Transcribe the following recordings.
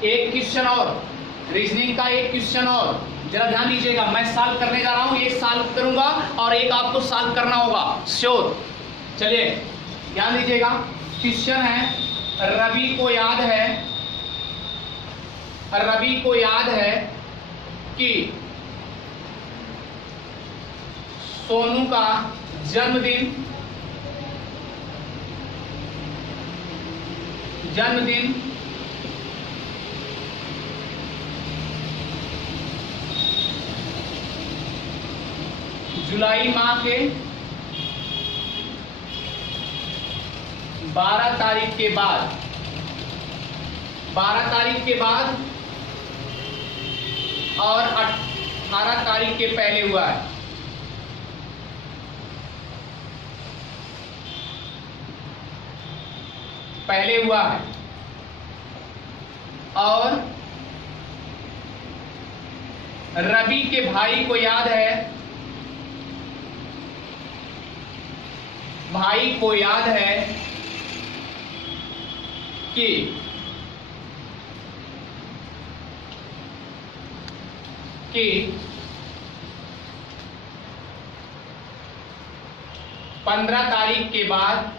एक क्वेश्चन और, रीजनिंग का एक क्वेश्चन और, जरा ध्यान दीजिएगा। मैं सॉल्व करने जा रहा हूं, एक सॉल्व करूंगा और एक आपको सॉल्व करना होगा श्योर। चलिए ध्यान दीजिएगा। क्वेश्चन है, रवि को याद है कि सोनू का जन्मदिन जुलाई माह के 12 तारीख के बाद और 18 तारीख के पहले हुआ है। और रवि के भाई को याद है कि 15 तारीख के बाद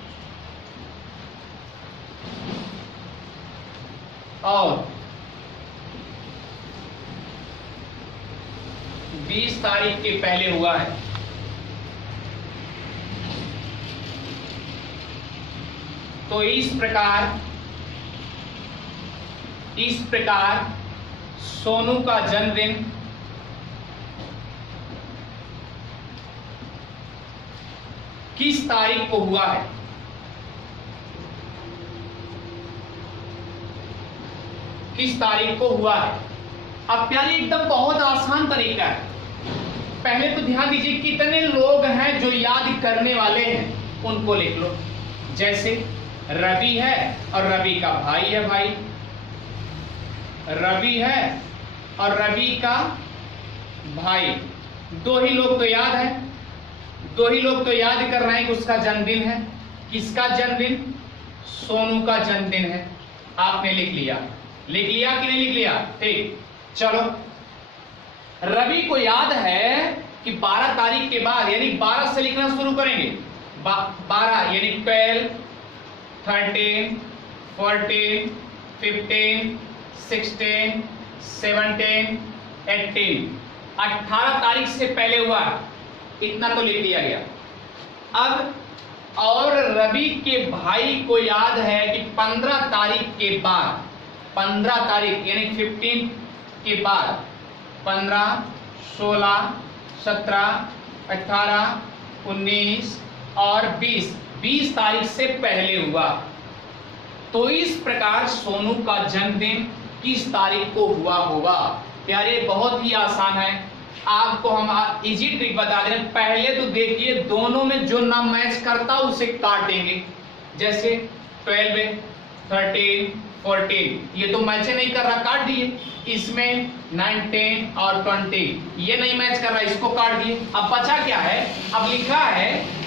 और 20 तारीख के पहले हुआ है। तो इस प्रकार सोनू का जन्मदिन किस तारीख को हुआ है? अब प्यारे एकदम बहुत आसान तरीका है। पहले तो ध्यान दीजिए कितने लोग हैं जो याद करने वाले हैं, उनको लिख लो। जैसे रवि है और रवि का भाई है, रवि है और रवि का भाई, दो ही लोग तो याद कर रहे हैं कि उसका जन्मदिन है। किसका जन्मदिन? सोनू का जन्मदिन है। आपने लिख लिया कि नहीं लिख लिया? ठीक, चलो। रवि को याद है कि 12 तारीख के बाद, यानी 12 से लिखना शुरू करेंगे। 12 यानी 12, 13, 14, 15, 16, 17, 18, 18 तारीख से पहले हुआ, इतना तो लिख दिया गया। अब और रवि के भाई को याद है कि 15 तारीख के बाद, 15 तारीख यानी 15 के बाद 15, 16, 17, 18, 19 और 20 तारीख से पहले हुआ। तो इस प्रकार सोनू का जन्मदिन किस तारीख को हुआ होगा? प्यारे बहुत ही आसान है, आपको हम इजी ट्रिक बता दे रहे हैं। पहले तो देखिए दोनों में जो ना मैच करता उसे काट देंगे। जैसे 12, 13, 14 ये तो मैच नहीं कर रहा, काट दिए। इसमें 9, 10 और 20 ये नहीं मैच कर रहा, इसको काट दिए। अब बचा क्या है? अब लिखा है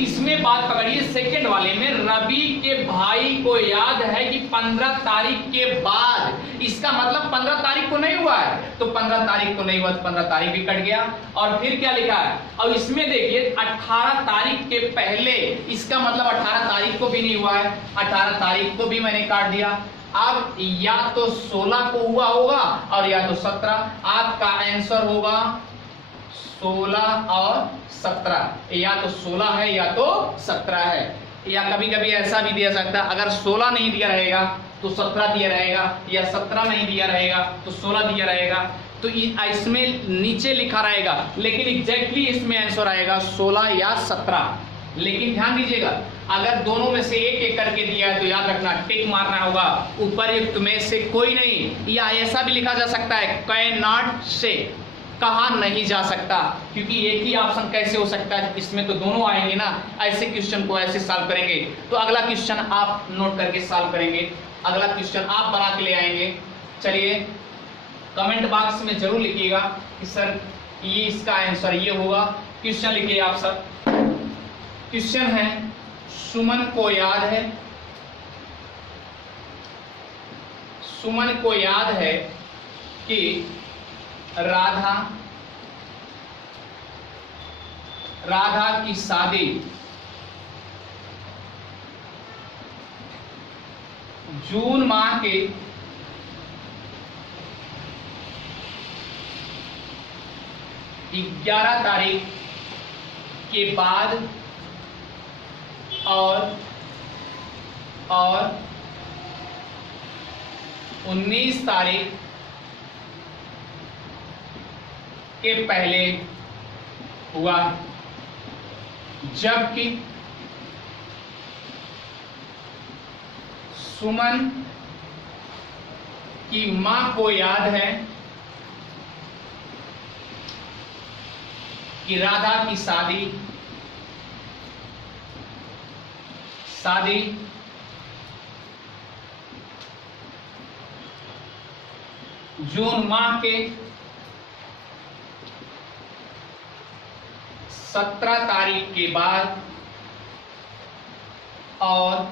इसमें, बात पकड़िए सेकंड वाले में, रवि के भाई को याद है कि 15 तारीख के बाद। इसका मतलब 15 तारीख को नहीं हुआ है, तो 15 तारीख को नहीं हुआ तो 15 तारीख भी कट गया। और फिर क्या लिखा है? और इसमें देखिए 18 तारीख के पहले, इसका मतलब 18 तारीख को भी नहीं हुआ है, 18 तारीख को भी मैंने काट दिया। अब या तो 16 को हुआ होगा और या तो 17। आपका आंसर होगा 16 और 17, या तो 16 है या तो 17 है। या कभी कभी ऐसा भी दिया सकता है, अगर 16 नहीं दिया रहेगा तो 17 दिया रहेगा, या 17 नहीं दिया रहेगा तो 16 दिया रहेगा। तो इसमें नीचे लिखा रहेगा, लेकिन एग्जैक्टली इसमें आंसर आएगा 16 या 17। लेकिन ध्यान दीजिएगा, अगर दोनों में से एक एक करके दिया है तो याद रखना टिक मारना होगा, उपरयुक्त में से कोई नहीं। या ऐसा भी लिखा जा सकता है कैन नॉट से, कहा नहीं जा सकता, क्योंकि एक ही ऑप्शन कैसे हो सकता है? इसमें तो दोनों आएंगे ना। ऐसे क्वेश्चन को ऐसे सॉल्व करेंगे। तो अगला क्वेश्चन आप नोट करके सॉल्व करेंगे, अगला क्वेश्चन आप बना के ले आएंगे। चलिए कमेंट बॉक्स में जरूर लिखिएगा कि सर ये इसका आंसर ये होगा। क्वेश्चन लिखिए आप सब। क्वेश्चन है, सुमन को याद है सुमन को याद है कि राधा की शादी जून माह के 11 तारीख के बाद और 19 तारीख के पहले हुआ, जबकि सुमन की मां को याद है कि राधा की शादी जून माह के 17 तारीख के बाद और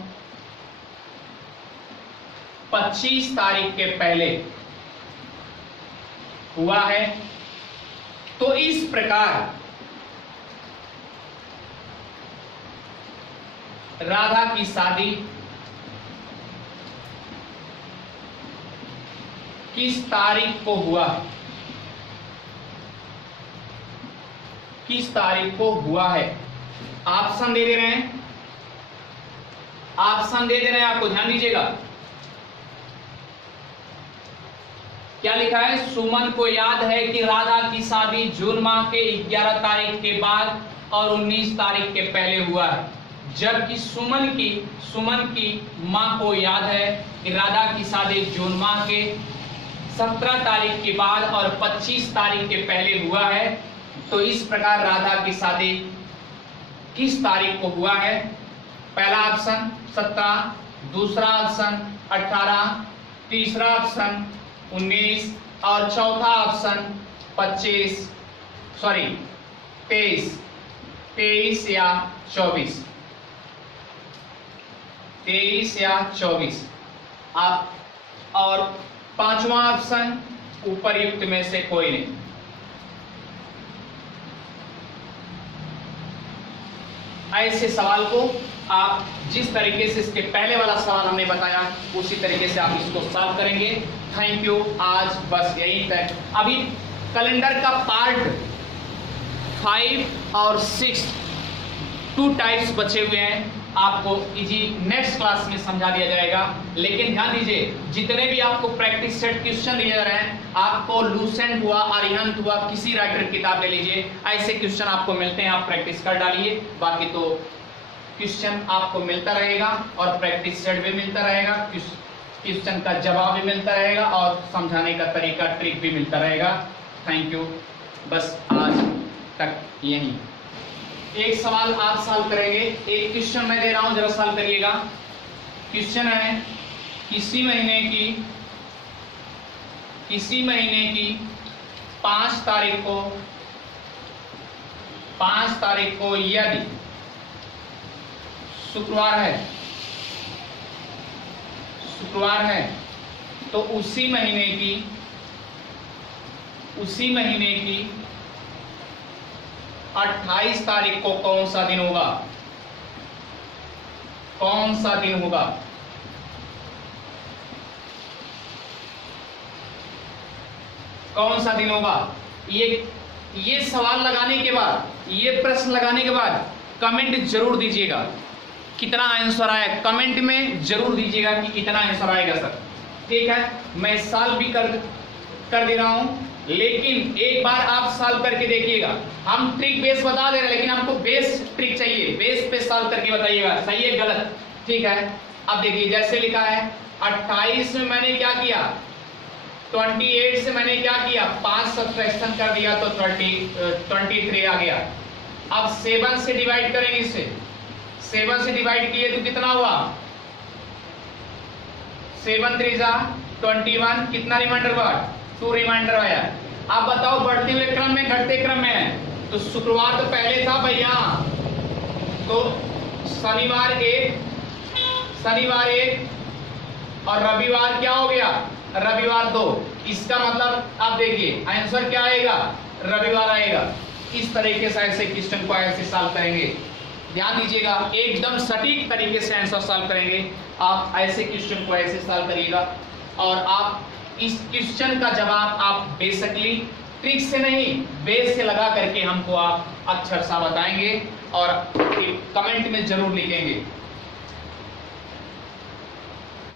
25 तारीख के पहले हुआ है। तो इस प्रकार राधा की शादी किस तारीख को हुआ, किस तारीख को हुआ है? ऑप्शन दे रहे हैं, आपको ध्यान दीजिएगा। क्या लिखा है? सुमन को याद है कि राधा की शादी जून माह के 11 तारीख के बाद और 19 तारीख के पहले हुआ है, जबकि सुमन की मां को याद है कि राधा की शादी जून माह के 17 तारीख के बाद और 25 तारीख के पहले हुआ है। तो इस प्रकार राधा की शादी किस तारीख को हुआ है? पहला ऑप्शन 17, दूसरा ऑप्शन 18, तीसरा ऑप्शन 19 और चौथा ऑप्शन 23 या 24। 23 या 24 आप, और पांचवा ऑप्शन उपरयुक्त में से कोई नहीं। ऐसे सवाल को आप जिस तरीके से इसके पहले वाला सवाल हमने बताया उसी तरीके से आप इसको सॉल्व करेंगे। थैंक यू, आज बस यही तक। अभी कैलेंडर का पार्ट 5 और 6 2 टाइप्स बचे हुए हैं, आपको इजी नेक्स्ट क्लास में समझा दिया जाएगा। लेकिन ध्यान दीजिए, जितने भी आपको प्रैक्टिस सेट क्वेश्चन दिए जा रहे हैं, आपको लूसेंट हुआ, अरिहंत हुआ, किसी राइटर की किताब ले लीजिए, ऐसे क्वेश्चन आपको मिलते हैं, आप प्रैक्टिस कर डालिए। बाकी तो क्वेश्चन आपको मिलता रहेगा और प्रैक्टिस सेट भी मिलता रहेगा, क्वेश्चन का जवाब भी मिलता रहेगा और समझाने का तरीका, ट्रिक भी मिलता रहेगा। थैंक यू, बस आज तक यही। एक सवाल आप सॉल्व करेंगे, एक क्वेश्चन मैं दे रहा हूं, जरा सॉल्व करिएगा। क्वेश्चन है किसी महीने की 5 तारीख को यदि शुक्रवार है तो उसी महीने की 28 तारीख को कौन सा दिन होगा? कौन सा दिन होगा? कौन सा दिन होगा? ये सवाल लगाने के बाद, ये प्रश्न लगाने के बाद कमेंट जरूर दीजिएगा कितना आंसर आया। कमेंट में जरूर दीजिएगा कि कितना आंसर आएगा सर। ठीक है, मैं सॉल्व भी कर दे रहा हूं, लेकिन एक बार आप सॉल्व करके देखिएगा। हम ट्रिक बेस बता दे रहे हैं, लेकिन हमको बेस ट्रिक चाहिए, बेस पे सॉल्व करके बताइएगा सही है गलत। ठीक है, अब देखिए जैसे लिखा है 28 में मैंने क्या किया, 28 से मैंने क्या किया, 5 सब्ट्रैक्शन कर दिया तो 23 आ गया। अब 7 से डिवाइड करेंगे, इसे 7 से डिवाइड किए तो कितना हुआ, 7 3 जा 21, कितना रिमाइंडर हुआ, 2 रिमाइंडर आया। आप बताओ बढ़ते हुए क्रम में घटते क्रम में है? तो शुक्रवार तो पहले था भैया, तो शनिवार एक और रविवार क्या हो गया, रविवार 2, इसका मतलब आप देखिए आंसर क्या आएगा, रविवार आएगा। इस तरीके से ऐसे क्वेश्चन को ऐसे सॉल्व करेंगे, ध्यान दीजिएगा, एकदम सटीक तरीके से आंसर सॉल्व करेंगे। आप ऐसे क्वेश्चन को ऐसे सॉल्व करिएगा और आप इस क्वेश्चन का जवाब आप बेसिकली ट्रिक से नहीं, बेस से लगा करके हमको आप अक्षर सा बताएंगे और कमेंट में जरूर लिखेंगे।